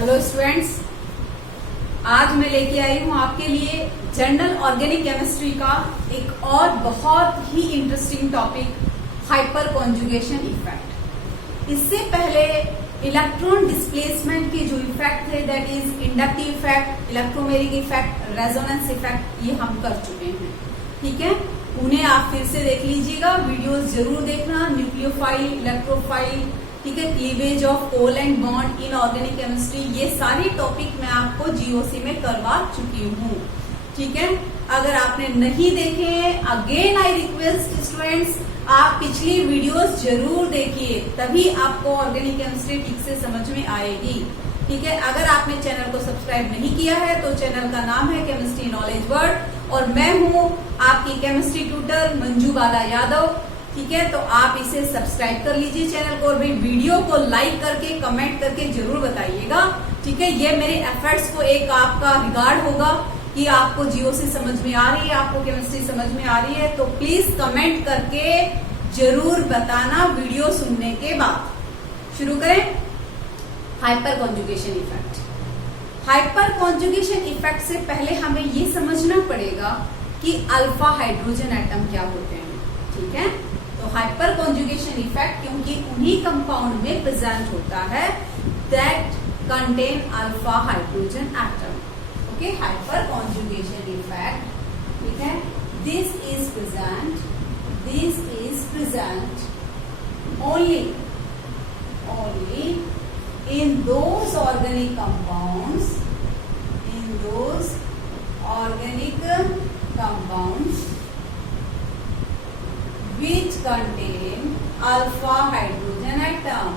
Hello students, आज मैं लेके आई हूँ आपके लिए जनरल ऑर्गेनिक केमिस्ट्री का एक और बहुत ही interesting topic, hyper conjugation effect. इससे पहले इलेक्ट्रॉन डिस्प्लेसमेंट के जो इफेक्ट थे, that is inductive effect, electromeric effect, resonance effect, ये हम कर चुके हैं। ठीक है, उन्हें आप फिर से देख लीजिएगा, वीडियोस जरूर देखना। न्यूक्लियोफाइल, इलेक्ट्रोफाइल, ठीक है, cleavage of covalent bond in organic chemistry, ये सारी टॉपिक मैं आपको जीओसी में करवा चुकी हूँ। ठीक है, अगर आपने नहीं देखे, अगेन आई रिक्वेस्ट स्टूडेंट्स, आप पिछली वीडियोस जरूर देखिए, तभी आपको ऑर्गेनिक केमिस्ट्री ठीक से समझ में आएगी। ठीक है, अगर आपने चैनल को सब्सक्राइब नहीं किया है तो चैनल का नाम है केमिस्ट्री नॉलेज वर्ल्ड और मैं हूँ आपकी केमिस्ट्री ट्यूटर मंजू बाला यादव। ठीक है, तो आप इसे सब्सक्राइब कर लीजिए चैनल को और भाई वीडियो को लाइक करके कमेंट करके जरूर बताइएगा। ठीक है, ये मेरे एफर्ट्स को एक आपका रिगार्ड होगा कि आपको जीओसी समझ में आ रही है, आपको केमिस्ट्री समझ में आ रही है, तो प्लीज कमेंट करके जरूर बताना वीडियो सुनने के बाद। शुरू करें। Hyper conjugation effect. Hyper conjugation effect से पहले हमें ये समझना पड़ेगा कि अल्फा हाइड्रोजन एटम क्या होते हैं। ठीक है, तो हाइपर कॉन्जुगेशन इफेक्ट क्योंकि उन्हीं कंपाउंड में प्रेजेंट होता है that contain alpha hydrogen atom. Okay, hyper conjugation effect, ठीक है, this is present only in those organic compounds which contain alpha hydrogen atom,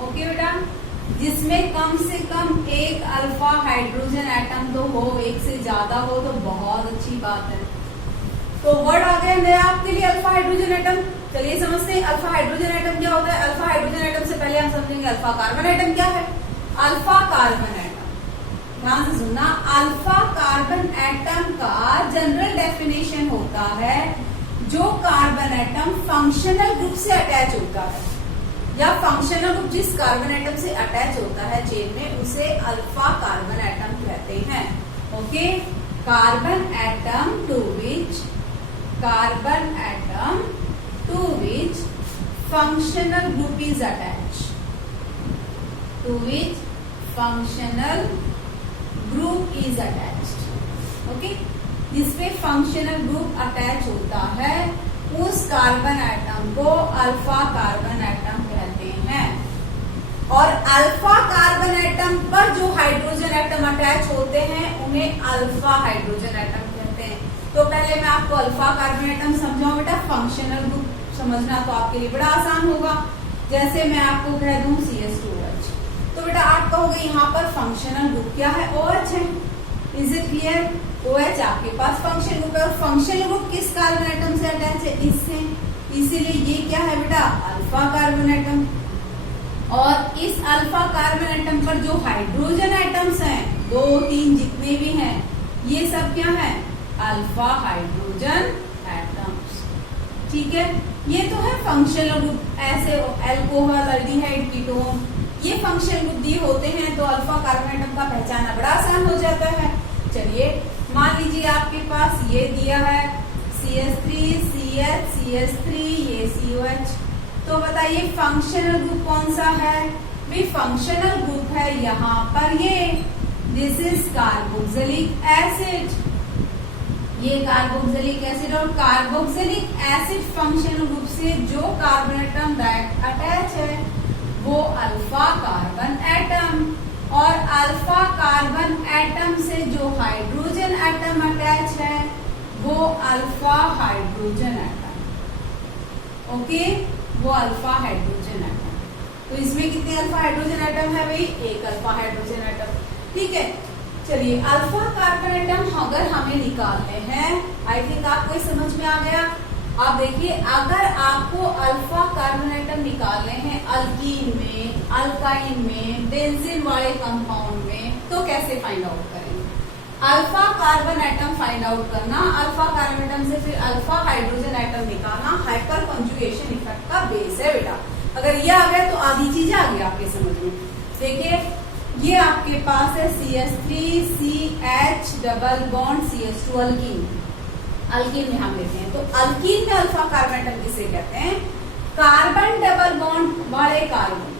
okay बेटा, जिसमें कम से कम एक अल्फा हाइड्रोजन एटम तो हो, एक से ज्यादा हो तो बहुत अच्छी बात है। तो वर्ड आ गया नया आपके लिए, अल्फा हाइड्रोजन एटम। चलिए समझते हैं अल्फा हाइड्रोजन एटम क्या होता है। अल्फा हाइड्रोजन एटम से पहले हम समझेंगे अल्फा कार्बन एटम क्या है। अल्फा कार्बन एटम, ध्यान से सुनना, अल्फा कार्बन एटम का जनरल डेफिनेशन होता है जो कार्बन एटम फंक्शनल ग्रुप से अटैच होता है, या फंक्शनल ग्रुप जिस कार्बन एटम से अटैच होता है चेन में, उसे अल्फा कार्बन एटम कहते हैं। Okay, carbon atom to which functional group is attached, okay, जिसपे फंक्शनल ग्रुप अटैच होता है उस कार्बन एटम को अल्फा कार्बन एटम कहते हैं। और अल्फा कार्बन एटम पर जो हाइड्रोजन एटम अटैच होते हैं उन्हें अल्फा हाइड्रोजन एटम कहते हैं। तो पहले मैं आपको अल्फा कार्बन एटम समझाऊं बेटा, फंक्शनल ग्रुप समझना तो आपके लिए बड़ा आसान होगा। जैसे मैं आपको कह दूं CH2OH, तो बेटा आप कहोगे यहाँ पर फंक्शनल ग्रुप क्या है, OH है। Is it clear? OH आपके पास फंक्शनल ग्रुप है और फंक्शनल ग्रुप किस कार्बन एटम से अटैच है, इससे, इसीलिए ये क्या है बेटा, अल्फा कार्बन एटम। और इस अल्फा कार्बन एटम पर जो हाइड्रोजन एटम्स हैं, 2, 3 जितने भी हैं, ये सब क्या है, अल्फा हाइड्रोजन एटम्स। ठीक है, ये तो है फंक्शनल ग्रुप। ऐसे अल्कोहल, एल्डिहाइड, कीटोन, ये फंक्शनल ग्रुप दिए होते हैं तो अल्फा कार्बन एटम का पहचानना बड़ा आसान हो जाता है। चलिए मान लीजिए आपके पास ये दिया है CH3, CH, CH3, ये COH, तो बताइए फंक्शनल ग्रुप कौन सा है। भी फंक्शनल ग्रुप है यहाँ पर ये, दिस इज कार्बोक्सिलिक एसिड, ये कार्बोक्सिलिक एसिड। और कार्बोक्सिलिक एसिड फंक्शनल ग्रुप से जो कार्बन एटम डायरेक्ट अटैच है वो अल्फा कार्बन एटम, और अल्फा कार्बन एटम से जो हाइड्रोजन एटम अटैच है वो अल्फा हाइड्रोजन एटम। ओके, वो अल्फा हाइड्रोजन एटम। तो इसमें कितने अल्फा हाइड्रोजन एटम है भाई, एक अल्फा हाइड्रोजन एटम। ठीक है, चलिए अल्फा कार्बन एटम अगर हमें निकालने हैं, आई थिंक आपको समझ में आ गया। आप देखिए, अगर आपको अल्फा कार्बन एटम निकालने हैं अल्कीन में, अल्काइन में, बेंजीन वाले कंपाउंड में, तो कैसे फाइंड आउट करेंगे। Alpha carbon atom find out करना, अल्फा कार्बन एटम से फिर अल्फा हाइड्रोजन एटम निकालना, हाइपर कॉन्जुगेशन बेस है बेटा। अगर ये आ गया तो आधी चीजें आ गई आपके समझ में। देखिए ये आपके पास है CH3CH double bond CH2 alkyne. Alkyne में हम लेते हैं तो अल्कीन में अल्फा कार्बन एटम किसे कहते हैं? कार्बन डबल बॉन्ड वाले carbon.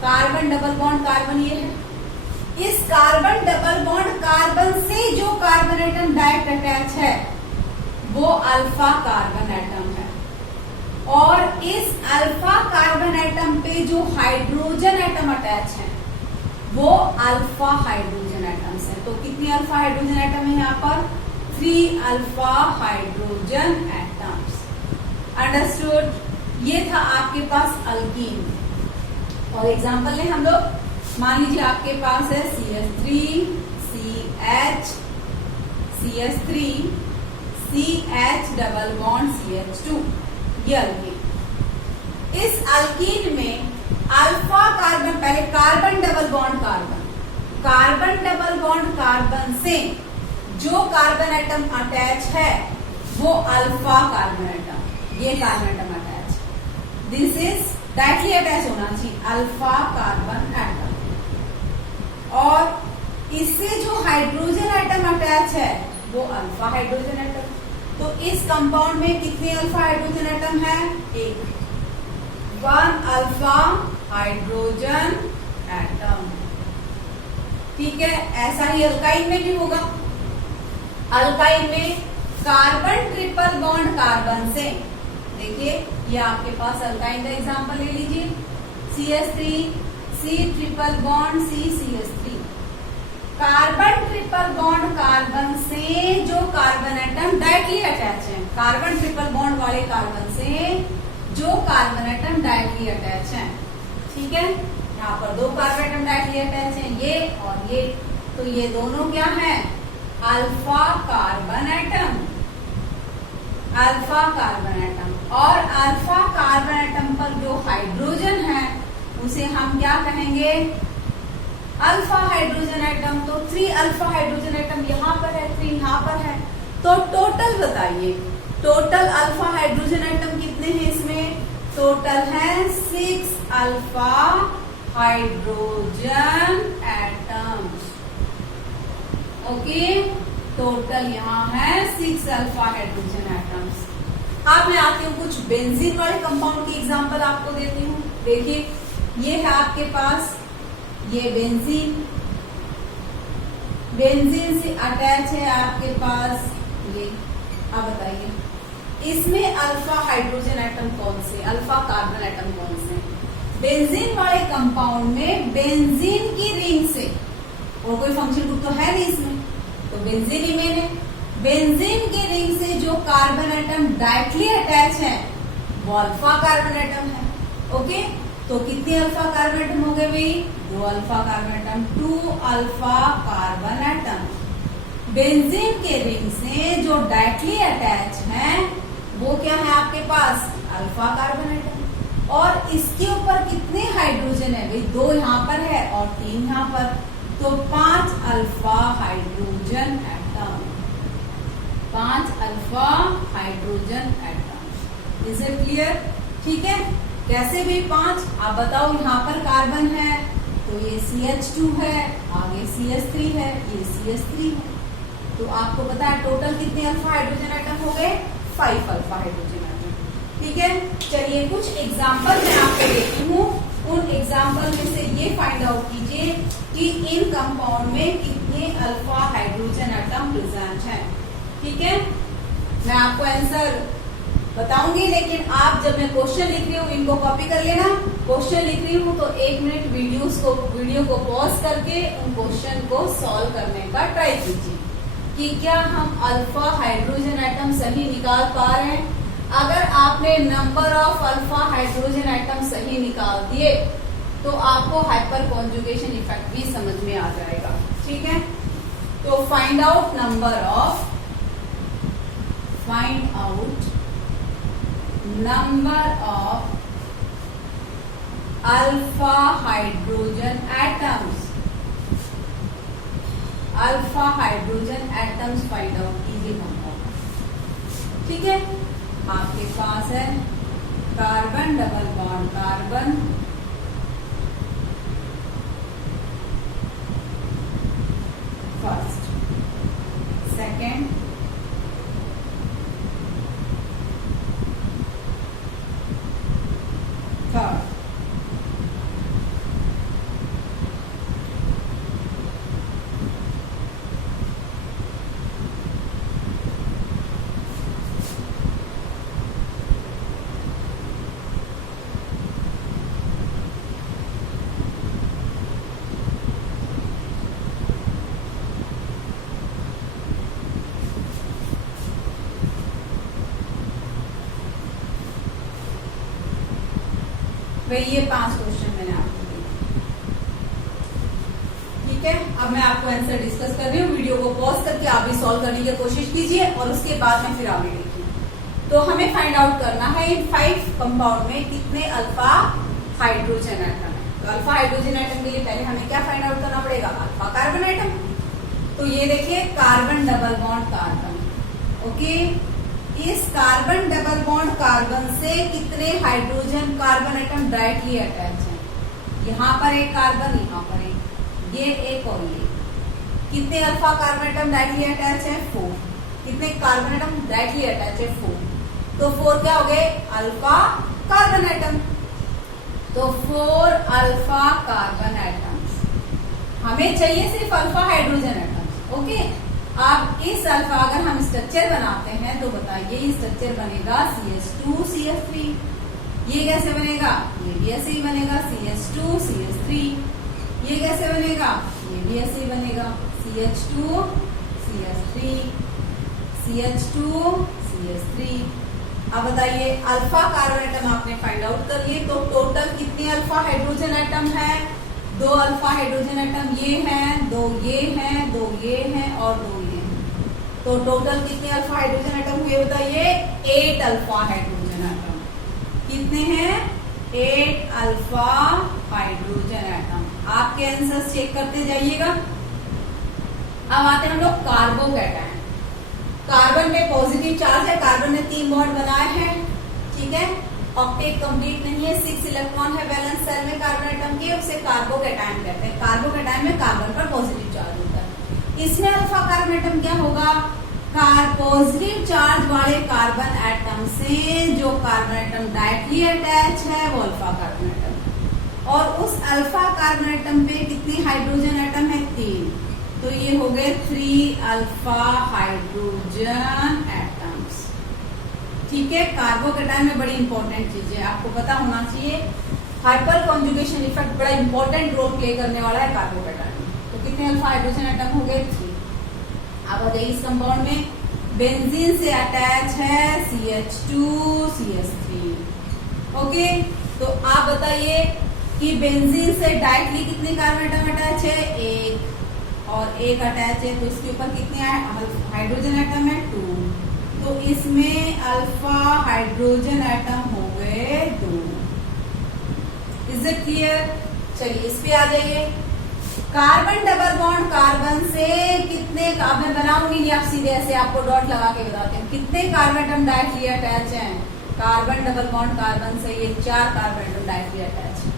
Carbon double bond carbon ये है, इस कार्बन डबल बॉन्ड कार्बन से जो कार्बन एटम डायरेक्ट अटैच है वो अल्फा कार्बन एटम है, और इस अल्फा कार्बन एटम पे जो हाइड्रोजन एटम अटैच है वो अल्फा हाइड्रोजन एटम्स है। तो कितनी अल्फा हाइड्रोजन एटम है यहाँ पर? 3 अल्फा हाइड्रोजन एटम्स। अंडरस्टूड? ये था आपके पास अल्कीन। और एग्जांपल लें हम लोग, मान लीजिए आपके पास है CH3CH डबल बॉन्ड CH2, ये अल्कीन। इस अल्कीन में अल्फा कार्बन, पहले carbon double bond carbon, carbon double bond carbon से जो कार्बन एटम अटैच है वो अल्फा कार्बन एटम, ये carbon atom attach, this is directly attach होना चाहिए अल्फा कार्बन एटम। और इससे जो हाइड्रोजन एटम अटैच है वो अल्फा हाइड्रोजन एटम। तो इस कंपाउंड में कितने अल्फा हाइड्रोजन एटम है? 1 अल्फा हाइड्रोजन एटम। ठीक है, ऐसा ही अल्काइन में भी होगा। अल्काइन में कार्बन ट्रिपल बॉन्ड कार्बन से, देखिए ये आपके पास अल्काइन का एग्जांपल ले लीजिए, CH3 C triple bond CH3। Carbon triple bond carbon से जो कार्बन एटम डायरेक्टली अटैच है, कार्बन ट्रिपल बॉन्ड वाले कार्बन से जो कार्बन एटम डायरेक्टली अटैच है, ठीक है, यहाँ पर 2 कार्बन एटम डायरेक्टली अटैच हैं, ये और ये, तो ये दोनों क्या है? Alpha carbon atom, alpha carbon atom. और अल्फा कार्बन एटम पर जो हाइड्रोजन है उसे हम क्या कहेंगे? Alpha hydrogen atom. तो 3 अल्फा हाइड्रोजन एटम यहाँ पर है, 3 यहाँ पर है, तो टोटल बताइए, टोटल अल्फा हाइड्रोजन एटम कितने हैं इसमें? टोटल है 6 alpha hydrogen atoms. Okay, total यहाँ है 6 अल्फा हाइड्रोजन एटम्स। अब मैं आती हूँ कुछ बेंजीन वाले कंपाउंड की एग्जांपल आपको देती हूँ। देखिए ये है आपके पास, ये बेंजीन, बेंजीन से अटैच है आपके पास ये। अब बताइए इसमें अल्फा हाइड्रोजन एटम कौन से, अल्फा कार्बन एटम कौन से? बेंजीन वाले कंपाउंड में बेंजीन की रिंग से, और कोई फंक्शन ग्रुप तो है नहीं इसमें, तो बेंजीन ही मेन है। बेंजीन की रिंग से जो कार्बन एटम डायरेक्टली अटैच है वो अल्फा कार्बन एटम है। ओके, तो कितने अल्फा कार्बन एटम हो गए भाई? 2 alpha carbon atom, 2 alpha carbon atom. Benzene के रिंग से जो डायरेक्टली अटैच है वो क्या है आपके पास? Alpha carbon atom. और इसके ऊपर कितने हाइड्रोजन है भाई? 2 यहाँ पर है और 3 यहाँ पर, तो 5 alpha hydrogen atom, 5 alpha hydrogen atom. Is it clear? ठीक है, कैसे भी 5? आप बताओ, यहाँ पर कार्बन है तो ये CH2 है, आगे CH3 है, ये CH3 है, तो आपको पता है टोटल कितने अल्फा हाइड्रोजन एटम हो गए? 5 अल्फा हाइड्रोजन एटम। ठीक है, चलिए कुछ एग्जाम्पल मैं आपको देती हूँ, उन एग्जाम्पल में से ये फाइंड आउट कीजिए कि इन कंपाउंड में कितने अल्फा हाइड्रोजन एटम प्रेजेंट है। ठीक है, मैं आपको आंसर बताऊंगी, लेकिन आप जब मैं क्वेश्चन लिख रही हूँ इनको कॉपी कर लेना। क्वेश्चन लिख रही हूँ तो 1 मिनट वीडियो को पॉज करके उन क्वेश्चन को सॉल्व करने का ट्राई कीजिए कि क्या हम अल्फा हाइड्रोजन एटम सही निकाल पा रहे हैं। अगर आपने number of alpha hydrogen atom सही निकाल दिए तो आपको हाइपर कॉन्जुगेशन इफेक्ट भी समझ में आ जाएगा। ठीक है, तो find out number of alpha hydrogen atoms, alpha hydrogen atoms find out कीजिए कंपाउंड। ठीक है, आपके पास है carbon double bond carbon, first, second, third, भाई ये 5 क्वेश्चन मैंने आपको दिए। ठीक है, अब मैं आपको आंसर डिस्कस कर रही हूँ। वीडियो को पॉज करके आप भी सॉल्व करने की कोशिश कीजिए और उसके बाद में फिर आगे देखिए। तो हमें फाइंड आउट करना है इन 5 कंपाउंड में कितने अल्फा हाइड्रोजन एटम है। तो अल्फा हाइड्रोजन एटम के लिए पहले हमें क्या फाइंड आउट करना पड़ेगा, अल्फा कार्बन एटम। तो ये देखिए carbon double bond carbon, okay. इस कार्बन डबल बॉन्ड कार्बन से कितने hydrogen carbon atom directly attach हैं। यहाँ पर एक कार्बन, यहाँ पर एक, ये एक और ये। कितने alpha carbon atom directly attach है, 4। कितने कार्बन एटम डायरेक्टली अटैच है, 4। तो 4 क्या हो गए, अल्फा कार्बन एटम। तो 4 अल्फा कार्बन एटम्स। हमें चाहिए सिर्फ अल्फा हाइड्रोजन एटम्स, ओके। अब इस अल्फा अगर हम स्ट्रक्चर बनाते हैं तो बताइए स्ट्रक्चर बनेगा CH2 CH3। ये कैसे बनेगा, ये भी ऐसे ही बनेगा CH2 CH3। ये कैसे बनेगा, ये भी ऐसे ही बनेगा CH2 CH3 CH2 CH3। अब बताइए अल्फा कार्बन एटम आपने फाइंड आउट कर लिए, तो टोटल कितने अल्फा हाइड्रोजन एटम है, 2 अल्फा हाइड्रोजन एटम ये हैं, 2 ये हैं, 2 ये हैं और 2 ये हैं। तो टोटल कितने अल्फा हाइड्रोजन एटम हुए बताइए, 8 अल्फा हाइड्रोजन एटम। कितने हैं, 8 अल्फा हाइड्रोजन एटम। आपके आंसर चेक करते जाइएगा। अब आते हैं हम लोग कार्बोकैटायन। कार्बन में पॉजिटिव चार्ज है, कार्बन ने 3 बॉन्ड बनाए हैं, ठीक है। ऑक्टेट कंप्लीट नहीं है, 6 इलेक्ट्रॉन है वैलेंस शेल में कार्बन एटम के, उसे कार्बोकैटायन कहते हैं। कार्बोकैटायन में कार्बन पर पॉजिटिव चार्ज होता है। इसमें अल्फा कार्बन एटम क्या होगा, पॉजिटिव चार्ज वाले कार्बन एटम से जो कार्बन एटम डायरेक्टली अटैच है वो अल्फा कार्बन एटम। और उस अल्फा कार्बन एटम पे कितने हाइड्रोजन एटम है, 3। तो ये हो गए 3 अल्फा हाइड्रोजन एटम्स। ठीक है, कार्बोकैटायन में बड़ी इंपॉर्टेंट चीज है, आपको पता होना चाहिए। हाइपर कॉन्जुगेशन इफेक्ट बड़ा इंपॉर्टेंट रोल प्ले करने वाला है कार्बोकैटायन में। तो कितने अल्फा हाइड्रोजन एटम हो गए, 3। अब बताइए इस कंपाउंड में बेंजीन से अटैच है CH2 CH3, ओके। तो आप बताइए कि बेंजीन से डायरेक्टली कितने कार्बन एटम अटैच है, 1 और 1 अटैच है, तो इसके ऊपर कितने हाइड्रोजन एटम है, 2। तो इसमें अल्फा हाइड्रोजन एटम हो गए 2। Is it clear. चलिए इस पे आ जाइए। कार्बन डबल बॉन्ड कार्बन से कितने, कार्बन बनाऊंगी नहीं, आप सीधे ऐसे आपको डॉट लगा के बताते हैं कितने कार्बन एटम डायरेक्टली अटैच हैं। कार्बन डबल बॉन्ड कार्बन से ये 4 कार्बन एटम डायरेक्टली अटैच है।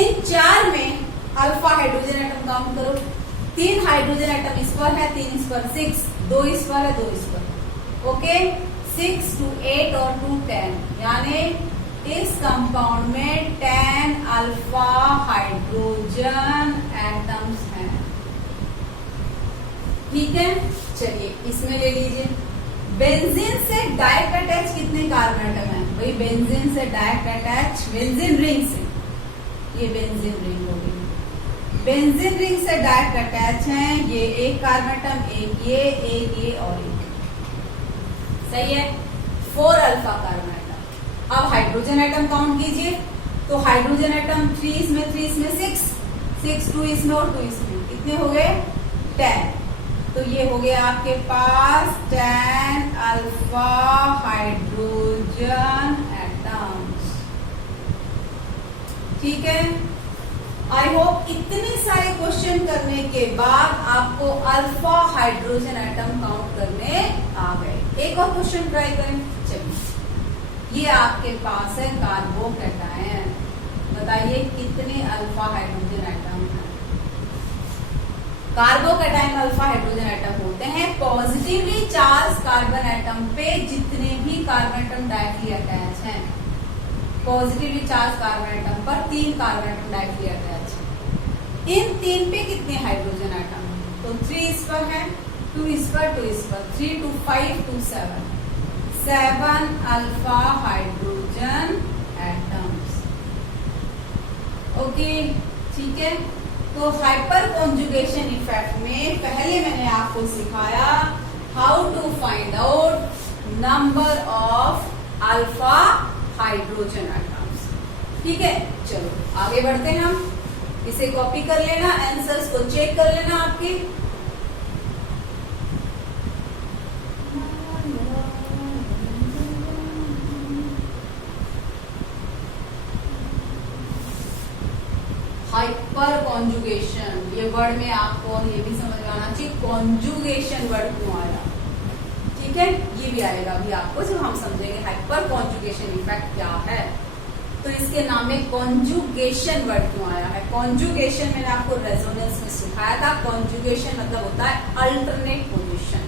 इन 4 में अल्फा हाइड्रोजन एटम काउंट करो, 3 हाइड्रोजन एटम इस पर है, 3 इस पर, 6, 2 इस पर है, 2 इस पर, ओके। 6 2 8 और 2 10, यानी इस कंपाउंड में 10 अल्फा हाइड्रोजन एटम्स हैं। ठीक है, चलिए इसमें ले लीजिए। बेंजीन से डायरेक्ट अटैच कितने कार्बन एटम है, वही बेंजीन से डायरेक्ट अटैच, बेंजीन रिंग से, ये बेंजीन रिंग हो गई। बेंजीन रिंग से डायरेक्ट अटैच है ये 1 कार्बन एटम, एक ये और एक, सही है। 4 अल्फा कार्बन एटम। अब हाइड्रोजन एटम काउंट कीजिए, तो हाइड्रोजन एटम 3 इसमें 3 इसमें 6, 6 2 इसमें और 2 इसमें, कितने हो गए 10। तो ये हो गया आपके पास 10 अल्फा हाइड्रोजन एटम्स। ठीक है, आई होप इतने सारे क्वेश्चन करने के बाद आपको अल्फा हाइड्रोजन एटम काउंट करने आ गए। एक और क्वेश्चन ट्राई करें, चलिए। ये आपके पास है कार्बोकैटायन। बताइए कितने अल्फा हाइड्रोजन एटम है? कार्बोकैटायन अल्फा हाइड्रोजन एटम होते हैं। पॉजिटिवली चार्ज कार्बन एटम पे जितने भी कार्बन एटम डायरेक्टली अटैच हैं, पॉजिटिवली चार्ज कार्बन एटम पर 3 कार्बन एटम डायरेक्टली अटैच है। इन 3 पे कितने हाइड्रोजन एटम है? तो 3 इस पर है, 2 इस पर, 2 इस पर, 3 2 5 2 7 अल्फा हाइड्रोजन एटम्स। ओके, ठीक है। तो हाइपर कॉन्जुगेशन इफेक्ट में पहले मैंने आपको सिखाया how to find out number of alpha hydrogen atoms. ठीक है, चलो आगे बढ़ते हैं हम। इसे कॉपी कर लेना, आंसर्स को चेक कर लेना आपके। हाइपर कॉन्जुगेशन, ये वर्ड में आपको ये भी समझ में आना चाहिए कॉन्जुगेशन वर्ड क्यों आया। ठीक है, ये भी आएगा अभी आपको जब हम समझेंगे हाइपर कॉन्जुगेशन इफेक्ट क्या है। तो इसके नाम में कॉन्जुगेशन वर्ड क्यों आया है? कॉन्जुगेशन मैंने आपको रेजोनेंस में सिखाया था। कॉन्जुगेशन मतलब होता है अल्टरनेट पोजीशन।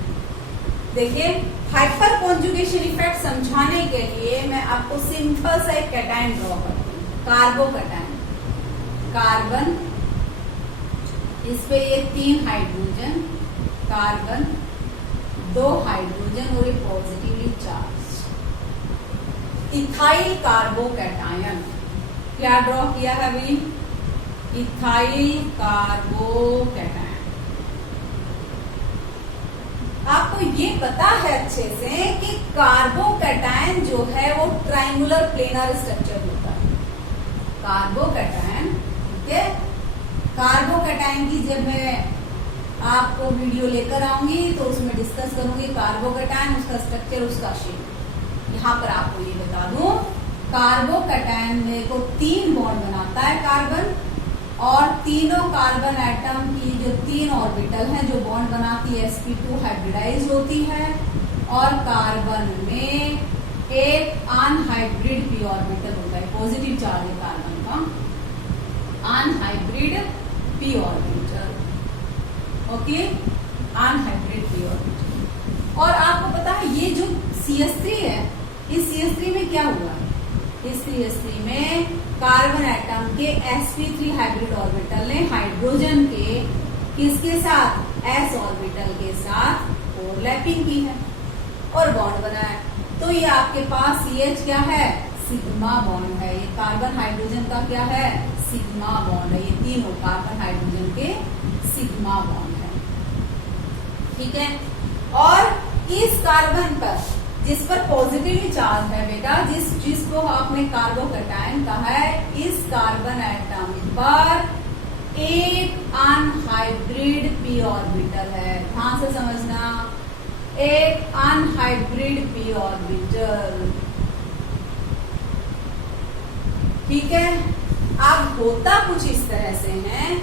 देखिए, हाइपर कॉन्जुगेशन इफेक्ट समझाने के लिए मैं आपको सिंपल सा एक कैटायन ड्रॉ करती हूँ। कार्बोकैटायन, कार्बन, इस पे ये 3 हाइड्रोजन, कार्बन 2 हाइड्रोजन और ये पॉजिटिवली चार्ज। इथाइल कार्बोकैटायन, क्या ड्रॉ किया है अभी? Ethyl carbocation. आपको ये पता है अच्छे से कि कार्बोकैटायन जो है वो ट्रायंगुलर प्लेनर स्ट्रक्चर होता है। कार्बोकैटायन, ठीक है। कार्बोकैटायन की जब मैं आपको वीडियो लेकर आऊंगी तो उसमें डिस्कस करूंगी कार्बोकैटायन, उसका स्ट्रक्चर, उसका शेप। यहाँ पर आपको ये बता दूं, कार्बोकैटायन में को 3 बॉन्ड बनाता है कार्बन, और तीनों कार्बन एटम की जो 3 ऑर्बिटल हैं जो बॉन्ड बनाती है sp2 हाइब्रिडाइज होती है, और कार्बन में एक अनहाइब्रिड पी ऑर्बिटल होता है। पॉजिटिव चार्ज है कार्बन का, unhybrid P orbital. Okay, unhybrid P orbital. और आपको पता है ये जो CH3 है, इस CH3 में क्या हुआ? इस CH3 में कार्बन एटम के sp3 हाइब्रिड ऑर्बिटल ने हाइड्रोजन के किसके साथ? s ऑर्बिटल के साथ ओवरलैपिंग की है और बॉन्ड बनाया। तो ये आपके पास CH क्या है? सिग्मा बॉन्ड है। ये कार्बन हाइड्रोजन का क्या है? सिग्मा बॉन्ड है। ये तीनों कार्बन हाइड्रोजन के सिग्मा बॉन्ड है। ठीक है, और इस कार्बन पर जिस पर पॉजिटिवली चार्ज है बेटा, जिसको आपने कार्बोकैटायन कहा है, इस कार्बन एटम पर एक अनहाइब्रिड पी ऑर्बिटल है। ध्यान से समझना, एक अनहाइब्रिड पी ऑर्बिटल। ठीक है, अब होता कुछ इस तरह से है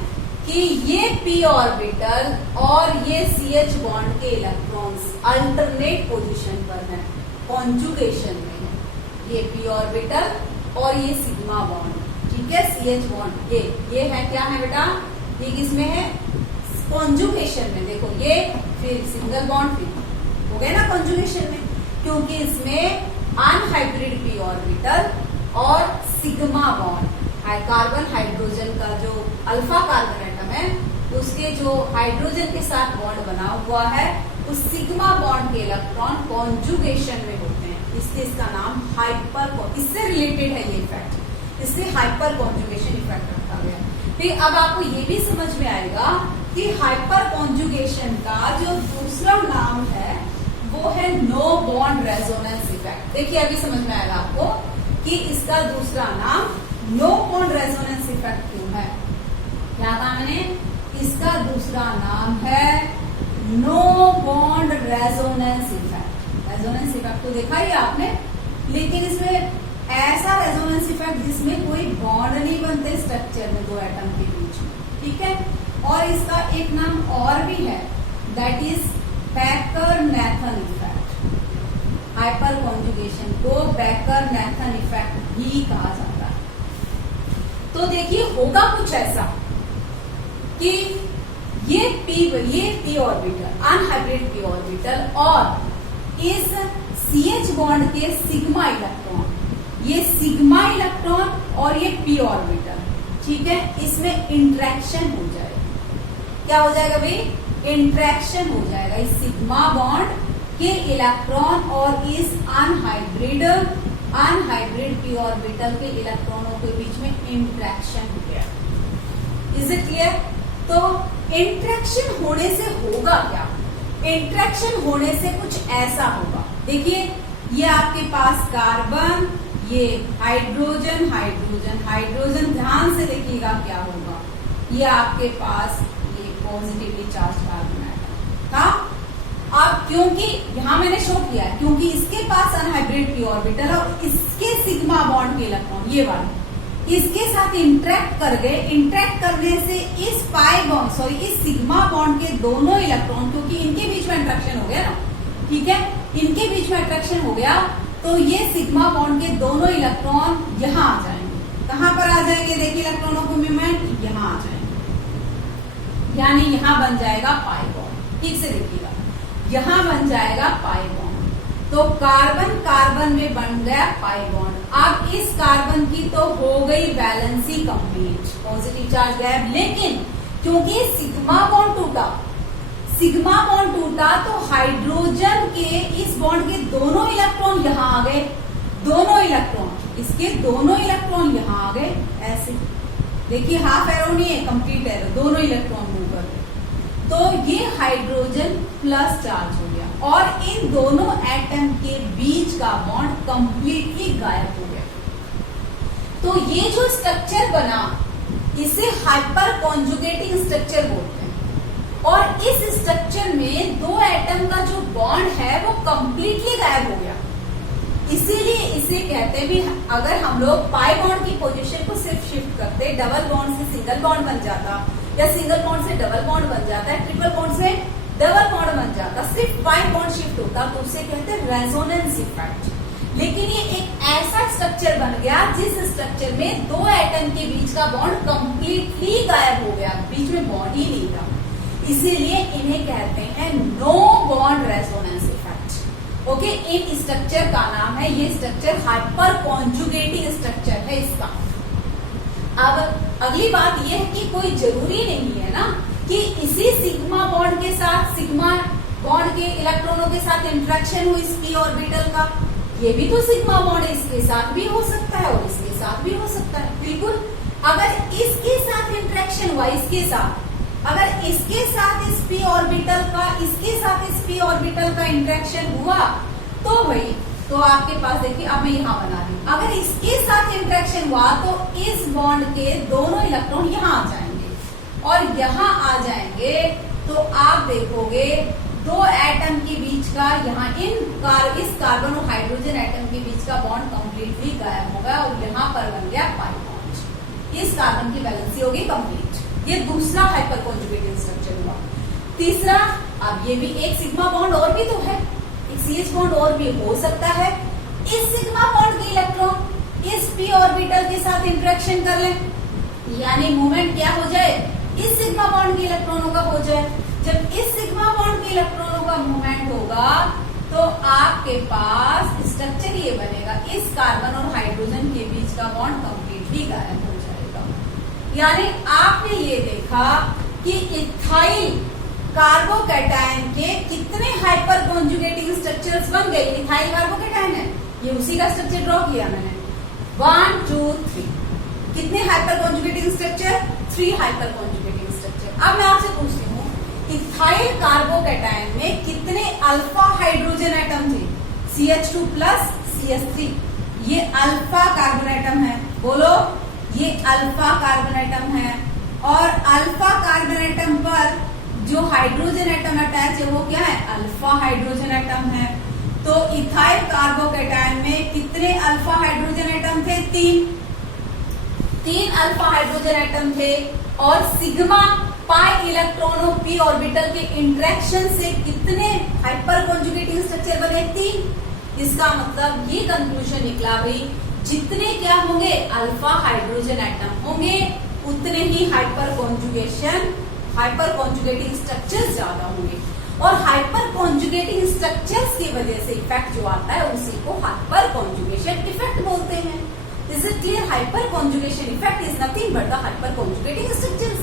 कि ये p ऑर्बिटल और ये CH बॉन्ड के इलेक्ट्रॉन्स अल्टरनेट पोजीशन पर हैं, कॉन्जुगेशन में है। ये p ऑर्बिटल और ये सिग्मा बॉन्ड, ठीक है, CH बॉन्ड ये है क्या है बेटा? ये किसमें है? कॉन्जुगेशन में। देखो ये फिर सिंगल बॉन्ड फिर हो गए ना कॉन्जुगेशन में, क्योंकि इसमें अनहाइब्रिड p ऑर्बिटल और सिग्मा बॉन्ड कार्बन हाइड्रोजन का जो अल्फा कार्बन एटम है उसके जो हाइड्रोजन के साथ बॉन्ड बना हुआ है उस सिग्मा बॉन्ड के इलेक्ट्रॉन कॉन्जुगेशन में होते हैं, इसलिए इसका नाम हाइपर, इससे रिलेटेड है ये इफेक्ट, इससे हाइपर कॉन्जुगेशन इफेक्ट रखा गया। फिर अब आपको ये भी समझ में आएगा कि हाइपर कॉन्जुगेशन का जो दूसरा नाम है वो है नो बॉन्ड रेजोनेंस इफेक्ट। देखिए अभी समझ में आएगा आपको कि इसका दूसरा नाम नो बॉन्ड रेजोनेंस इफेक्ट क्यों है। क्या कहा मैंने? इसका दूसरा नाम है no bond resonance effect. Resonance effect तो देखा ही आपने, लेकिन इसमें ऐसा रेजोनेंस इफेक्ट जिसमें कोई बॉन्ड नहीं बनते स्ट्रक्चर में दो एटम के बीच में, ठीक है। और इसका एक नाम और भी है, that is Baker-Nathan effect. Hyper conjugation को बेकर-नाथन इफेक्ट भी कहा जाता है। तो देखिए होगा कुछ ऐसा कि ये p orbital unhybrid p orbital और इस CH बॉन्ड के सिग्मा इलेक्ट्रॉन, ये सिग्मा इलेक्ट्रॉन और ये p ऑर्बिटल, ठीक है, इसमें इंटरेक्शन हो जाएगा। क्या हो जाएगा भाई? इंटरेक्शन हो जाएगा। इस सिग्मा बॉन्ड के इलेक्ट्रॉन और इस अनहाइब्रिड p ऑर्बिटल के इलेक्ट्रॉनों के बीच में इंटरेक्शन हो गया। Is it clear? तो इंटरेक्शन होने से होगा क्या? इंटरेक्शन होने से कुछ ऐसा होगा, देखिए ये आपके पास कार्बन, ये हाइड्रोजन हाइड्रोजन हाइड्रोजन, ध्यान से देखिएगा क्या होगा। ये आपके पास ये पॉजिटिवली चार्ज कार्बन एटम था। अब क्योंकि यहां मैंने शो किया है, क्योंकि इसके पास अनहाइब्रिड p ऑर्बिटल और इसके सिग्मा बॉन्ड के इलेक्ट्रॉन ये वाले इसके साथ इंटरेक्ट कर गए। इंटरेक्ट करने से इस इस सिग्मा बॉन्ड के दोनों इलेक्ट्रॉन, क्योंकि इनके बीच में अट्रैक्शन हो गया ना, ठीक है, इनके बीच में अट्रैक्शन हो गया, तो ये सिग्मा बॉन्ड के दोनों इलेक्ट्रॉन यहां आ जाएंगे। कहां पर आ जाएंगे? देखिए इलेक्ट्रॉनों को मूवमेंट यहां आ जाएंगे, यानी यहां बन जाएगा पाई बॉन्ड। ठीक से देखिएगा, यहां बन जाएगा पाई बॉन्ड। तो कार्बन कार्बन में बन गया पाई बॉन्ड। अब इस कार्बन की तो हो गई वैलेंसी कंप्लीट, पॉजिटिव चार्ज गायब, लेकिन क्योंकि सिग्मा बॉन्ड टूटा तो हाइड्रोजन के इस बॉन्ड के दोनों इलेक्ट्रॉन यहां आ गए, दोनों इलेक्ट्रॉन, इसके दोनों इलेक्ट्रॉन यहां आ गए। ऐसे देखिए हाफ एरो नहीं है, कंप्लीट एरो, दोनों इलेक्ट्रॉन मूव कर गए। तो ये हाइड्रोजन प्लस चार्ज हो गया और इन दोनों एटम के बीच का बॉन्ड कंप्लीटली गायब हो गया। तो ये जो स्ट्रक्चर बना इसे हाइपर कॉन्जुगेटिंग स्ट्रक्चर बोलते हैं। और इस स्ट्रक्चर में दो एटम का जो बॉन्ड है वो कंप्लीटली गायब हो गया। इसीलिए इसे कहते हैं भी, अगर हम लोग पाई बॉन्ड की पोजीशन को सिर्फ शिफ्ट करते, डबल बॉन्ड से सिंगल बॉन्ड बन जाता या सिंगल बॉन्ड से डबल बॉन्ड बन जाता है, ट्रिपल बॉन्ड से डबल बॉन्ड बन जाता, सिर्फ पाई बॉन्ड शिफ्ट होता, तो उसे कहते हैं रेजोनेंस इफेक्ट। लेकिन ये एक ऐसा स्ट्रक्चर बन गया जिस स्ट्रक्चर में दो एटम के बीच का बॉन्ड कंप्लीटली गायब हो गया, बीच में बॉन्ड ही नहीं था। इसीलिए इन्हें कहते हैं no bond resonance effect. Okay, इन स्ट्रक्चर का नाम है, ये स्ट्रक्चर हाइपर कॉन्जुगेटिंग स्ट्रक्चर है इसका। अब अगली बात यह है कि कोई जरूरी नहीं है ना कि इसी सिग्मा बॉन्ड के साथ, सिग्मा बॉन्ड के इलेक्ट्रॉनों के साथ इंटरेक्शन हो इस p ऑर्बिटल का। ये भी तो सिग्मा बॉन्ड है, इसके साथ भी हो सकता है और इसके साथ भी हो सकता है। बिल्कुल, अगर इसके साथ इंटरेक्शन हुआ, इसके साथ, अगर इसके साथ इस p ऑर्बिटल का, इसके साथ इस p ऑर्बिटल का इंटरेक्शन हुआ तो भाई, तो आपके पास देखिए, अब मैं यहां बना रही हूं, अगर इसके साथ इंटरेक्शन हुआ तो इस बॉन्ड के दोनों इलेक्ट्रॉन यहां आ जाएंगे और यहां आ जाएंगे तो आप देखोगे दो एटम के बीच का यहाँ इस कार्बन और हाइड्रोजन एटम के बीच का बॉन्ड कंप्लीटली गायब होगा और यहाँ पर बन गया पाई बॉन्ड। इस कार्बन की वैलेंसी होगी कंप्लीट। ये दूसरा हाइपर कॉन्जुगेटिंग स्ट्रक्चर हुआ। तीसरा, अब ये भी एक सिग्मा बॉन्ड और भी तो है, एक CH बॉन्ड और भी हो सकता है। इस सिग्मा बॉन्ड के इलेक्ट्रॉन इस p ऑर्बिटल के साथ इंटरेक्शन कर ले, यानी मूवमेंट क्या हो जाए, इस सिग्मा बॉन्ड के इलेक्ट्रॉनों का हो जाए। जब इस सिग्मा बॉन्ड के इलेक्ट्रॉनों का मूवमेंट होगा तो आपके पास स्ट्रक्चर ये बनेगा, इस कार्बन और हाइड्रोजन के बीच का बॉन्ड कंप्लीटली गायब हो जाएगा। यानी आपने ये देखा कि इथाइल कार्बोकैटायन के कितने हाइपर कॉन्जुगेटिंग स्ट्रक्चर्स बन गए। इथाइल कार्बोकैटायन है, ये उसी का स्ट्रक्चर ड्रॉ किया मैंने, 1 2 3। कितने hyper conjugating structure? 3 hyper conjugating structure. अब मैं आपसे पूछती हूँ, इथाइल कार्बोकैटायन में कितने अल्फा हाइड्रोजन एटम थे? CH2 plus CH3। ये अल्फा कार्बन एटम है, बोलो, ये अल्फा कार्बन एटम है। और अल्फा कार्बन एटम पर जो हाइड्रोजन एटम अटैच है वो क्या है? अल्फा हाइड्रोजन एटम है। तो इथाइल कार्बोकैटायन में कितने अल्फा हाइड्रोजन एटम थे? 3 अल्फा हाइड्रोजन एटम थे। और सिग्मा पाई इलेक्ट्रॉनों p ऑर्बिटल के इंटरेक्शन से कितने हाइपर कॉन्जुगेटिंग स्ट्रक्चर बने? 3। इसका मतलब ये कंक्लूजन निकला भाई, जितने क्या होंगे अल्फा हाइड्रोजन एटम होंगे उतने ही हाइपर कॉन्जुगेटिंग स्ट्रक्चर्स ज्यादा होंगे, और हाइपर कॉन्जुगेटिंग स्ट्रक्चर्स की वजह से इफेक्ट जो आता है उसी को हाइपर कॉन्जुगेशन इफेक्ट बोलते हैं। Is it clear? Hyper conjugation effect is nothing but the hyper conjugating structures.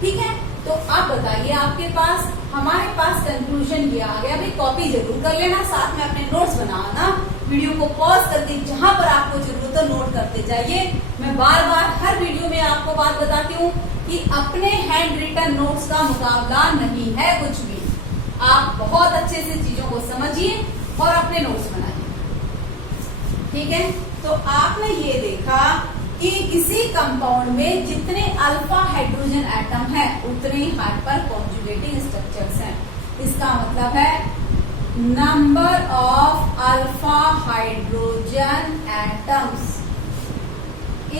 ठीक है, तो आप बताइए, आपके पास हमारे पास कंक्लूजन ये आ गया। अभी कॉपी जरूर कर लेना, साथ में अपने नोट्स बनाना, वीडियो को पॉज करके जहां पर आपको जरूरत हो नोट करते जाइए। मैं बार बार हर वीडियो में आपको बात बताती हूँ कि अपने हैंड रिटन नोट्स का मुकाबला नहीं है कुछ भी। आप बहुत अच्छे से चीजों को समझिए और अपने नोट्स बनाइए। ठीक है, तो आपने ये देखा कि किसी कंपाउंड में जितने अल्फा हाइड्रोजन एटम है उतने ही हाइपर कॉन्जुगेटिंग स्ट्रक्चर्स हैं। इसका मतलब है number of alpha hydrogen atoms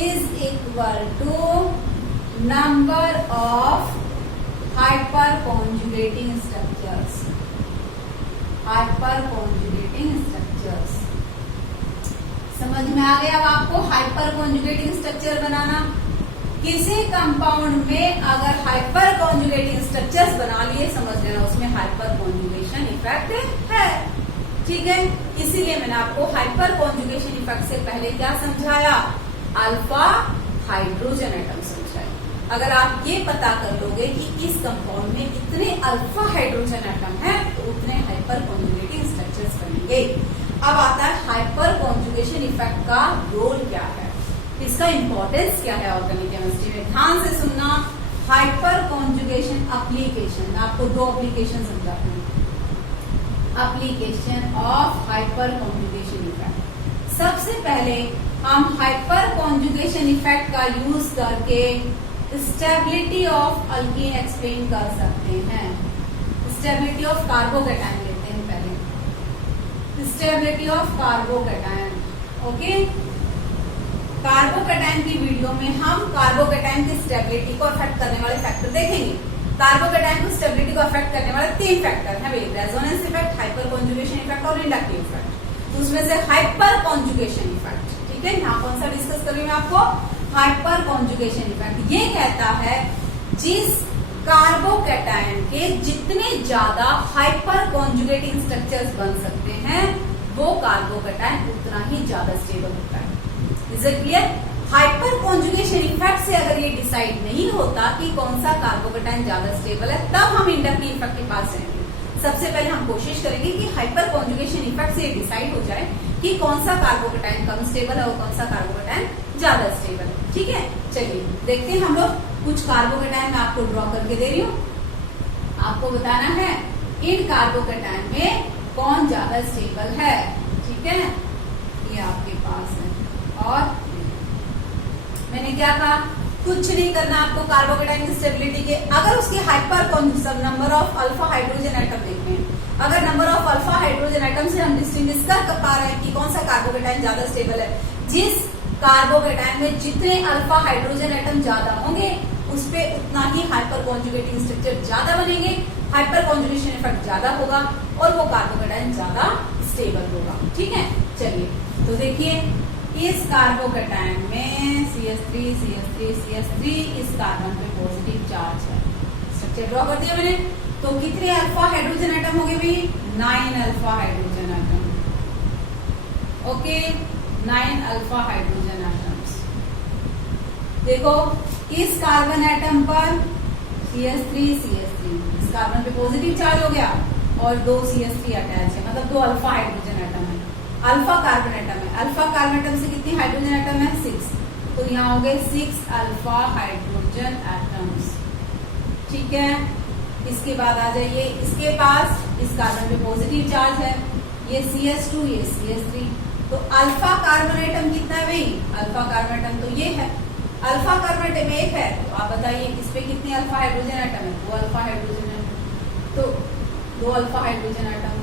is equal to number of hyperconjugating structures. Hyperconjugating structures समझ में आ गया अब आपको हाइपर कॉन्जुगेटिंग स्ट्रक्चर बनाना। किसी कंपाउंड में अगर हाइपर कॉन्जुगेटिंग स्ट्रक्चर्स बना लिए, समझ लेना उसमें हाइपर कॉन्जुगेशन इफेक्ट है। ठीक है, इसीलिए मैंने आपको हाइपर कॉन्जुगेशन इफेक्ट से पहले क्या समझाया, अल्फा हाइड्रोजन एटम समझाया। अगर आप ये पता कर लोगे कि इस कंपाउंड में इतने अल्फा हाइड्रोजन एटम है तो उतने हाइपर कॉन्जुगेटिंग स्ट्रक्चर्स बनेंगे। अब आता है हाइपर कॉन्जुगेशन इफेक्ट का रोल क्या है, इसका इंपॉर्टेंस क्या है ऑर्गेनिक केमिस्ट्री में। ध्यान से सुनना। हाइपर कॉन्जुगेशन एप्लीकेशन, आपको दो एप्लीकेशन समझाती हूँ। Application of hyper conjugation effect. सबसे पहले हम हाइपर कॉन्जुगेशन इफेक्ट का यूज करके स्टेबिलिटी ऑफ अल्कीन एक्सप्लेन कर सकते हैं। स्टेबिलिटी ऑफ कार्बोकैटायन लेते हैं पहले। Stability of carbocation. Okay, carbocation की वीडियो में हम कार्बोकैटायन की स्टेबिलिटी को अफेक्ट करने वाले फैक्टर देखेंगे। कार्बोकैटायन की स्टेबिलिटी को अफेक्ट करने वाले 3 फैक्टर हैं, resonance effect, hyper conjugation effect और इंडक्टिव इफेक्ट। तो उसमें से हाइपर कॉन्जुगेशन इफेक्ट, ठीक है, यहाँ कौन सा डिस्कस कर रही हूँ आपको, हाइपर कॉन्जुगेशन इफेक्ट। ये कहता है जिस कार्बोकैटायन के जितने ज्यादा हाइपर कॉन्जुगेटिंग स्ट्रक्चर्स बन सकते हैं वो कार्बोकैटायन उतना ही ज्यादा स्टेबल होता है। Is it clear? Hyper conjugation effect से अगर ये डिसाइड नहीं होता कि कौन सा कार्बोकैटायन ज्यादा स्टेबल है, तब हम इंडक्टिव इफेक्ट के पास जाएंगे। सबसे पहले हम कोशिश करेंगे कि हाइपर कॉन्जुगेशन इफेक्ट से ये डिसाइड हो जाए कि कौन सा कार्बोकैटायन कम स्टेबल है और कौन सा कार्बोकैटायन ज्यादा स्टेबल है। ठीक है, चलिए देखते हैं हम लोग। कुछ कार्बोकैटायन मैं आपको ड्रॉ करके दे रही हूँ। आपको बताना है इन कार्बोकैटायन में कौन ज्यादा स्टेबल है। ठीक है, ये आपके पास है। और मैंने क्या कहा, कुछ नहीं करना आपको कार्बोकैटायन की स्टेबिलिटी के। अगर उसके hyper number of alpha hydrogen atom देखते हैं, अगर number of alpha hydrogen atom से हम डिस्टिंग्विश कर पा रहे हैं कि कौन सा कार्बोकैटायन ज्यादा स्टेबल है, जिस कार्बोकैटायन में जितने अल्फा हाइड्रोजन एटम ज्यादा होंगे उस पे उतना ही हाइपर कॉन्जुगेटिंग स्ट्रक्चर ज्यादा बनेंगे, हाइपर कॉन्जुगेशन इफेक्ट ज्यादा होगा और वो कार्बोकैटायन ज्यादा स्टेबल होगा। ठीक है, चलिए तो देखिए इस कार्बोकैटायन में CH3 CH3 CH3 इस कार्बन पे पॉजिटिव चार्ज है। स्ट्रक्चर ड्रॉ कर दिया मैंने। तो कितने अल्फा हाइड्रोजन एटम हो गए भाई? 9 alpha hydrogen atom. Okay, 9 alpha hydrogen atoms. देखो इस कार्बन एटम पर CH3 CH3 इस कार्बन पे पॉजिटिव चार्ज हो गया और 2 CH3 अटैच है, मतलब 2 अल्फा हाइड्रोजन एटम है। अल्फा कार्बन एटम है। अल्फा कार्बन एटम से कितनी हाइड्रोजन एटम है? 6। तो यहाँ हो गए 6 अल्फा हाइड्रोजन एटम्स। ठीक है, इसके बाद आ जाइए, इसके पास इस कार्बन पे पॉजिटिव चार्ज है, ये CH2 ये CH3। तो अल्फा कार्बन एटम कितना है भाई? अल्फा कार्बन एटम तो ये है, अल्फा कार्बन एटम 1 है। तो आप बताइए इस पे कितने अल्फा हाइड्रोजन एटम है? 2 अल्फा हाइड्रोजन एटम। तो 2 अल्फा हाइड्रोजन एटम।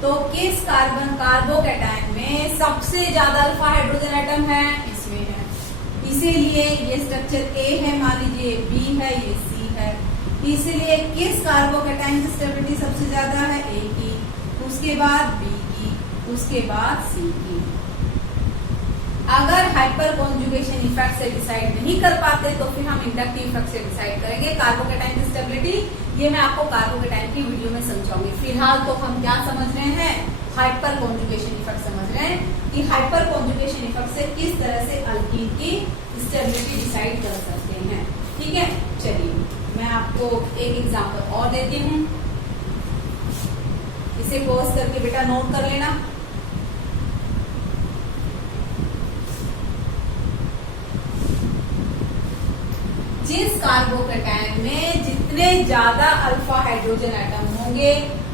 तो किस कार्बोकैटायन में सबसे ज्यादा अल्फा हाइड्रोजन एटम है? इसमें है। इसीलिए ये स्ट्रक्चर A है, मान लीजिए B है, ये C है। इसीलिए किस कार्बोकैटायन की स्टेबिलिटी सबसे ज्यादा है? A की, उसके बाद B की, उसके बाद CE। अगर हाइपर कॉन्जुगेशन इफेक्ट से डिसाइड नहीं कर पाते तो फिर हम इंडक्टिव इफेक्ट से डिसाइड करेंगे कार्बोकेटाइन की स्टेबिलिटी। ये मैं आपको कार्बोकेटाइन की वीडियो में समझाऊंगी। फिलहाल तो हम क्या समझ रहे हैं, हाइपर कॉन्जुगेशन इफेक्ट समझ रहे हैं कि हाइपर कॉन्जुगेशन इफेक्ट से किस तरह से अल्कीन की स्टेबिलिटी डिसाइड कर सकते हैं। ठीक है, चलिए मैं आपको एक एग्जांपल और देती हूँ, इसे पॉज करके बेटा नोट कर लेना। जिस कार्बोकेटाइन में जितने ज्यादा अल्फा हाइड्रोजन एटम होंगे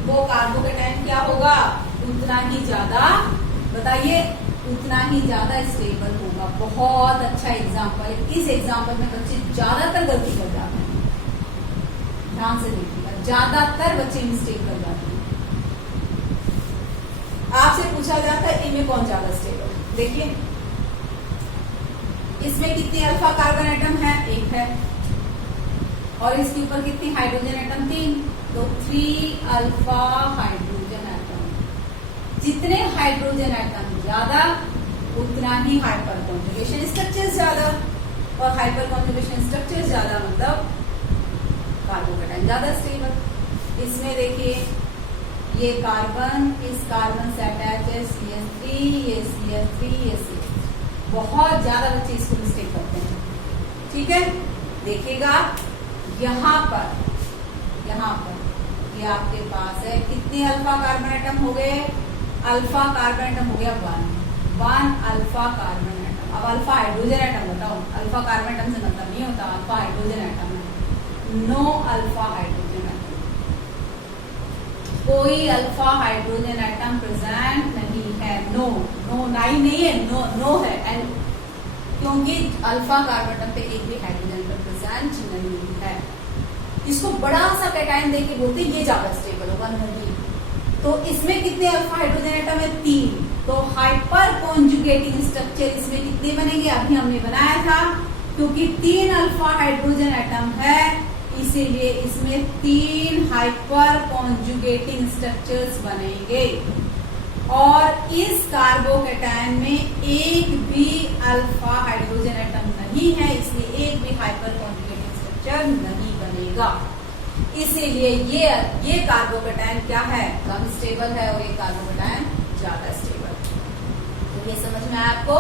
वो कार्बोकेटाइन क्या होगा, उतना ही ज्यादा, बताइए, उतना ही ज्यादा स्टेबल होगा। बहुत अच्छा एग्जांपल है। इस एग्जांपल में बच्चे ज्यादातर गलती कर जाते हैं, ध्यान से देखिएगा, ज्यादातर बच्चे मिस्टेक कर जाते हैं। आपसे पूछा जाता है इनमें कौन ज्यादा स्टेबल, देखिए इसमें कितनी अल्फा कार्बन एटम है, एक है, और इसके ऊपर कितनी हाइड्रोजन एटम, 3, तो 3 अल्फा हाइड्रोजन एटम। जितने हाइड्रोजन एटम ज्यादा उतना ही हाइपर कॉन्जुगेशन स्ट्रक्चर ज्यादा, और हाइपर कॉन्जुगेशन स्ट्रक्चर ज्यादा मतलब कार्बोकेटाइन ज्यादा स्टेबल। इसमें देखिए ये कार्बन इस कार्बन से अटैच है CH3, ये CH3, ये CH3। बहुत ज्यादा बच्चे इसको मिस्टेक करते हैं। ठीक है, देखिएगा यहाँ पर ये आपके पास है, कितने अल्फा कार्बन एटम हो गए, अल्फा कार्बन एटम हो गया 1 अल्फा कार्बन एटम। अब अल्फा हाइड्रोजन एटम बताओ, अल्फा कार्बन एटम से मतलब नहीं होता, अल्फा हाइड्रोजन एटम है, 9 अल्फा हाइड्रोजन एटम। कोई अल्फा हाइड्रोजन एटम प्रेजेंट नहीं है, नो 9 नहीं है, नो है, एंड क्योंकि अल्फा कार्बन एटम पे एक भी हाइड्रोजन पर प्रेजेंट नहीं है। इसको बड़ा सा कैटायन देके बोलते हैं ये ज्यादा स्टेबल होगा, नहीं। तो इसमें कितने अल्फा हाइड्रोजन एटम है, 3, तो हाइपर कॉन्जुगेटिंग स्ट्रक्चर इसमें कितने बनेंगे, अभी हमने बनाया था, क्योंकि 3 अल्फा हाइड्रोजन एटम है इसीलिए इसमें 3 हाइपर कॉन्जुगेटिंग स्ट्रक्चर्स बनेंगे। और इस कार्बोकेटाइन में एक भी अल्फा हाइड्रोजन एटम नहीं है, इसलिए एक भी हाइपर कॉन्जुगेटिंग स्ट्रक्चर नहीं बनेगा। इसीलिए ये कार्बोकेटाइन क्या है, कम स्टेबल है, और ये कार्बोकेटाइन ज्यादा स्टेबल। तो ये समझ में आया आपको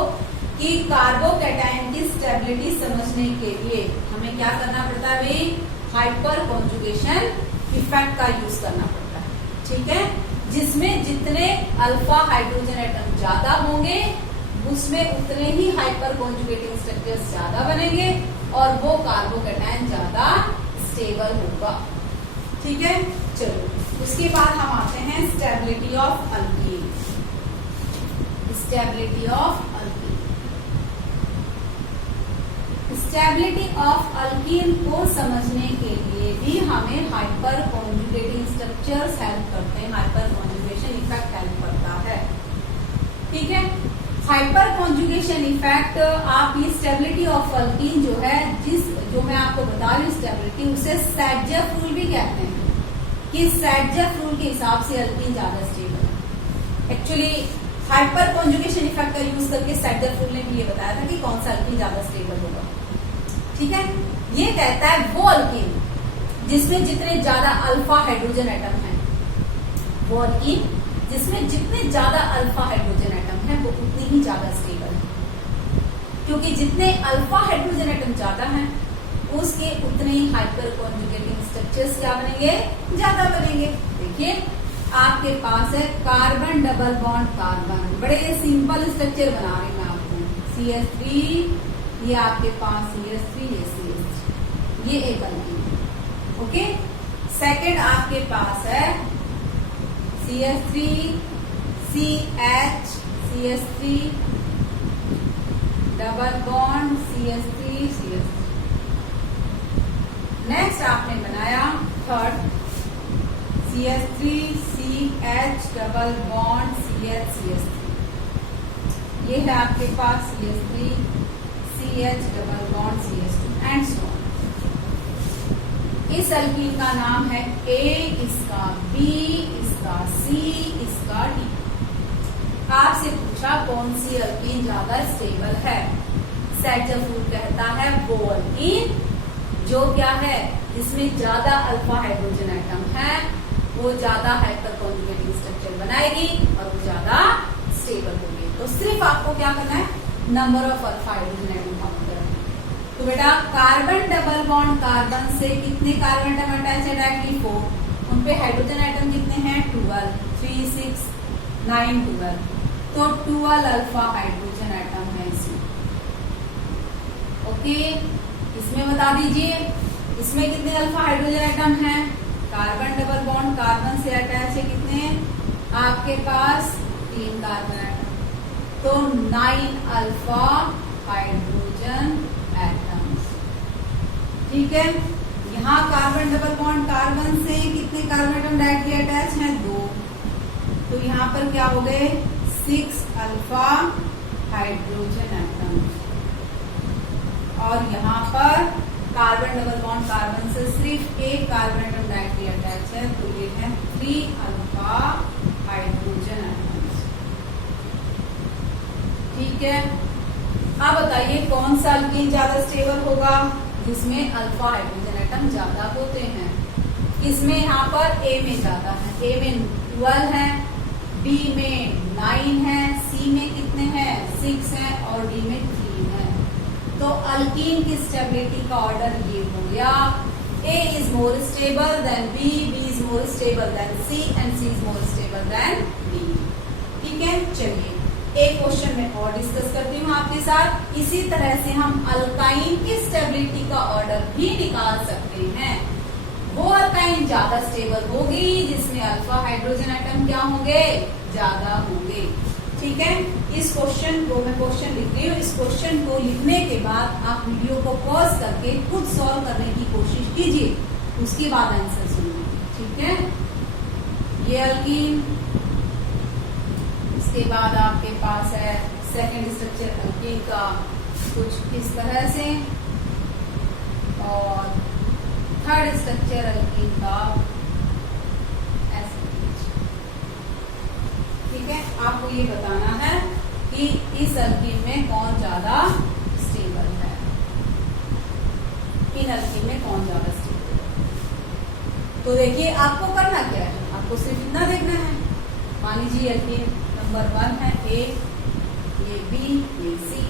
कि कार्बोकेटाइन की स्टेबिलिटी समझने के लिए हमें क्या करना पड़ता है भाई, हाइपर कॉन्जुगेशन इफेक्ट का यूज करना पड़ता है। ठीक है, जिसमें जितने अल्फा हाइड्रोजन एटम ज्यादा होंगे उसमें उतने ही हाइपर कॉन्जुगेटिंग स्ट्रक्चर्स ज्यादा बनेंगे और वो कार्बोकेटाइन ज्यादा स्टेबल होगा। ठीक है, चलो उसके बाद हम आते हैं stability of alkyne. Stability of alkyne, stability of alkyne को समझने के लिए भी हमें हाइपर कॉन्जुगेटिंग स्ट्रक्चर्स हेल्प करते हैं, हाइपर कॉन्जुगेशन इफेक्ट हेल्प करता है। ठीक है, हाइपर कॉन्जुगेशन इफेक्ट, आप ये स्टेबिलिटी ऑफ अल्कीन जो है, जो मैं आपको बता रही हूँ स्टेबिलिटी, उसे सैडजेफ रूल भी कहते हैं कि सैडजेफ रूल के हिसाब से अल्कीन ज्यादा स्टेबल है। एक्चुअली हाइपर कॉन्जुगेशन इफेक्ट का यूज करके सैडजेफ रूल ने भी ये बताया था कि कौन सा अल्कीन ज्यादा स्टेबल होगा। ठीक है, ये कहता है वो अल्कीन जिसमें जितने ज्यादा अल्फा हाइड्रोजन एटम है, वो अल्कीन जिसमें जितने ज्यादा अल्फा हाइड्रोजन एटम है वो उतनी ही ज्यादा स्टेबल है, क्योंकि जितने अल्फा हाइड्रोजन एटम ज्यादा हैं उसके उतने ही हाइपर कॉन्जुगेटिंग स्ट्रक्चर्स क्या बनेंगे, ज्यादा बनेंगे। देखिए आपके पास है कार्बन डबल बॉन्ड कार्बन, बड़े सिंपल स्ट्रक्चर बना रहे हैं आपको, CH3, ये आपके पास CH3, ये CH3, ये एक अल्कीन। ओके, सेकंड आपके पास है CH3, CH, CH3 double bond CH3, CH3। Next आपने बनाया third CH3, CH double bond CH, CH3। ये है आपके पास CH3, CH double bond CH2 and so on. इस अल्कीन का नाम है A, इसका B, इसका C, इसका D। आपसे पूछा कौन सी अल्कीन ज्यादा स्टेबल है। सैटरफूड कहता है वो अल्कीन जो क्या है, जिसमें ज्यादा अल्फा हाइड्रोजन एटम है, वो ज्यादा हाइपर कॉन्जुगेटिंग स्ट्रक्चर बनाएगी और वो ज्यादा स्टेबल होगी। तो सिर्फ आपको क्या करना है, number of alpha hydrogen atom count करना है। तो बेटा कार्बन डबल बॉन्ड कार्बन से कितने कार्बन एटम अटैच है, डायरेक्टली 4, उन पे हाइड्रोजन एटम कितने हैं 12, 3, 6, 9, 12, तो 12 अल्फा हाइड्रोजन एटम है इसमें। ओके, इसमें बता दीजिए इसमें कितने अल्फा हाइड्रोजन एटम हैं। कार्बन डबल बॉन्ड कार्बन से अटैच है कितने, आपके पास 3 कार्बन एटम, तो 9 अल्फा हाइड्रोजन एटम्स। ठीक है, यहाँ कार्बन डबल बॉन्ड कार्बन से कितने कार्बन एटम डायरेक्टली अटैच हैं 2, तो यहाँ पर क्या हो गए 6 अल्फा हाइड्रोजन एटम्स। और यहाँ पर कार्बन डबल बॉन्ड कार्बन से सिर्फ एक कार्बन एटम डायरेक्टली अटैच है, तो ये है 3 अल्फा हाइड्रोजन एटम्स। ठीक है, अब बताइए कौन सा अल्कीन ज्यादा स्टेबल होगा, जिसमें अल्फा हाइड्रोजन एटम ज्यादा होते हैं। इसमें यहाँ पर ए में ज्यादा है, ए में 12 है, बी में 9 है, सी में कितने हैं 6 हैं और डी में 3 है। तो अल्कीन की स्टेबिलिटी का ऑर्डर ये हो गया, A is more stable than B, B is more stable than C and C is more stable than D। ठीक है, चलिए एक क्वेश्चन में और डिस्कस करती हूँ आपके साथ। इसी तरह से हम अल्काइन की स्टेबिलिटी का ऑर्डर भी निकाल सकते हैं। वो अल्काइन ज्यादा स्टेबल होगी जिसमें अल्फा हाइड्रोजन एटम क्या होंगे, ज्यादा होंगे। ठीक है, इस क्वेश्चन को मैं क्वेश्चन लिख रही हूँ, इस क्वेश्चन को लिखने के बाद आप वीडियो को पॉज करके खुद सॉल्व करने की कोशिश कीजिए, उसके बाद आंसर सुनिए। ठीक है, ये अल्कीन, इसके बाद आपके पास है सेकंड स्ट्रक्चर अल्कीन का कुछ इस तरह से, और थर्ड स्ट्रक्चर अल्कीन का ऐसे। ठीक है, आपको ये बताना है कि इस अल्कीन में कौन ज्यादा स्टेबल है, इन अल्कीन में कौन ज्यादा स्टेबल है। तो देखिए आपको करना क्या है, आपको सिर्फ इतना देखना है। मान लीजिए अल्कीन नंबर 1 है ए, ये बी, ये सी,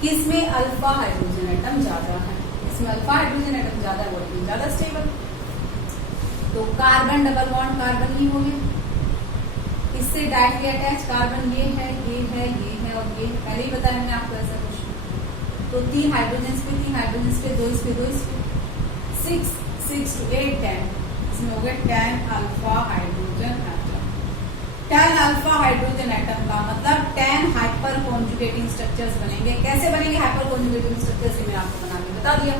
किसमें अल्फा हाइड्रोजन एटम ज्यादा है, इसमें अल्फा हाइड्रोजन एटम ज्यादा है, वो ज्यादा स्टेबल। तो कार्बन डबल बॉन्ड कार्बन ही हो गया, इससे डायरेक्टली अटैच कार्बन ये है, ये है, ये है और ये है। पहले ही बताया मैंने आपको ऐसा कुछ। तो 3 हाइड्रोजन पे 3 हाइड्रोजन पे 2 इस पे 2 इस पे 6 6 to 8 10, इसमें हो गया 10 alpha hydrogen atom. 10 alpha hydrogen atom का मतलब 10 हाइपर कॉन्जुगेटिंग स्ट्रक्चर्स बनेंगे। कैसे बनेंगे हाइपर कॉन्जुगेटिंग स्ट्रक्चर्स, मैंने आपको बना के बता दिया,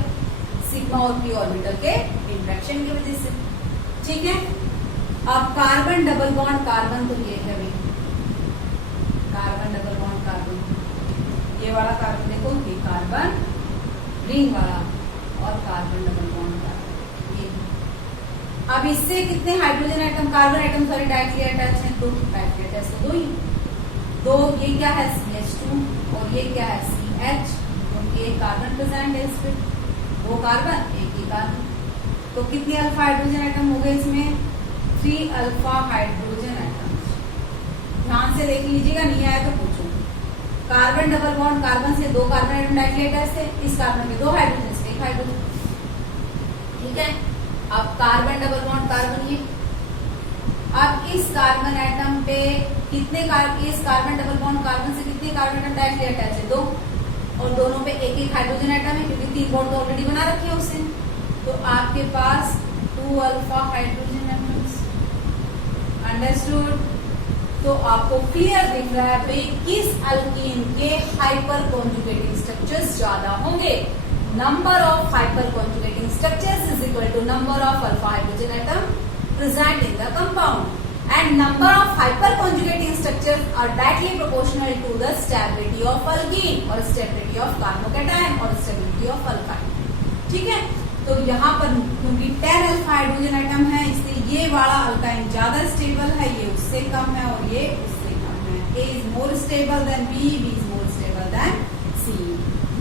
सिग्मा और पी ऑर्बिटल के इंटरेक्शन की वजह से। ठीक है, अब कार्बन डबल बॉन्ड कार्बन, तो ये है भाई कार्बन डबल बॉन्ड कार्बन, ये वाला कार्बन देखो, ये कार्बन रिंग वाला, और कार्बन डबल बॉन्ड कार्बन ये। अब इससे कितने hydrogen atom, carbon atom sorry directly attach है, तो डायरेक्टली अटैच तो 2 ही, 2, ये क्या है CH2 और ये क्या है CH, क्योंकि एक कार्बन प्रेजेंट है इस पे, 2 कार्बन 1 ही कार्बन, तो कितने अल्फा हाइड्रोजन एटम हो गए इसमें 3 अल्फा हाइड्रोजन एटम्स। ध्यान से देख लीजिएगा, नहीं आया तो पूछो। कार्बन डबल बॉन्ड कार्बन से 2 कार्बन एटम डायरेक्टली अटैच थे, इस कार्बन में 2 हाइड्रोजन से 1 हाइड्रोजन। ठीक है, अब कार्बन डबल बॉन्ड कार्बन ये, अब इस कार्बन एटम पे कितने इस कार्बन डबल बॉन्ड कार्बन से कितने कार्बन एटम डायरेक्टली अटैच है 2, और दोनों पे 1 हाइड्रोजन एटम है, क्योंकि 3 बॉन्ड तो ऑलरेडी बना रखे हैं उससे। तो आपके पास 2 अल्फा हाइड्रोजन एटम्स। अंडरस्टूड? तो आपको क्लियर दिख रहा है भाई किस अल्कीन के हाइपर कॉन्जुगेटिंग स्ट्रक्चर्स ज्यादा होंगे। Number of hyperconjugating structures is equal to number of alpha hydrogen atom present in the compound, and number of hyperconjugating structures are directly proportional to the stability of alkene or stability of carbocation or stability of alkyne। ठीक है, तो यहाँ पर क्योंकि 10 alpha hydrogen atom है, इसलिए ये वाला अल्काइन ज्यादा स्टेबल है, ये उससे कम है और ये उससे कम A is more stable than B, B is more stable than C।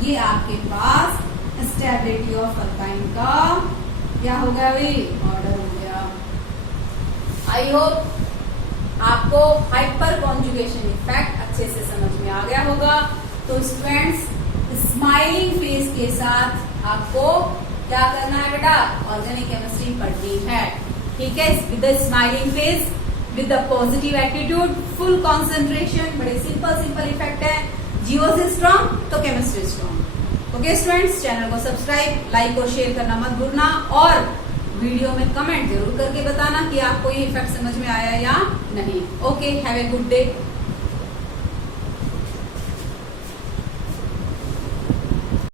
ये आपके पास स्टेबिलिटी ऑफ अल्काइन का क्या हो गया भाई, ऑर्डर हो गया। आई होप आपको हाइपर कॉन्जुगेशन इफेक्ट अच्छे से समझ में आ गया होगा। तो स्टूडेंट्स, स्माइलिंग फेस के साथ आपको क्या करना है बेटा, ऑर्गेनिक केमिस्ट्री पढ़नी है, ठीक है। With the smiling face, with the positive attitude, full concentration, बड़े सिंपल इफेक्ट है। जियो से स्ट्रॉन्ग तो chemistry strong. Okay students, channel को सब्सक्राइब, लाइक और शेयर करना मत भूलना, और वीडियो में कमेंट जरूर करके बताना कि आपको ये इफेक्ट समझ में आया या नहीं। Okay, have a good day.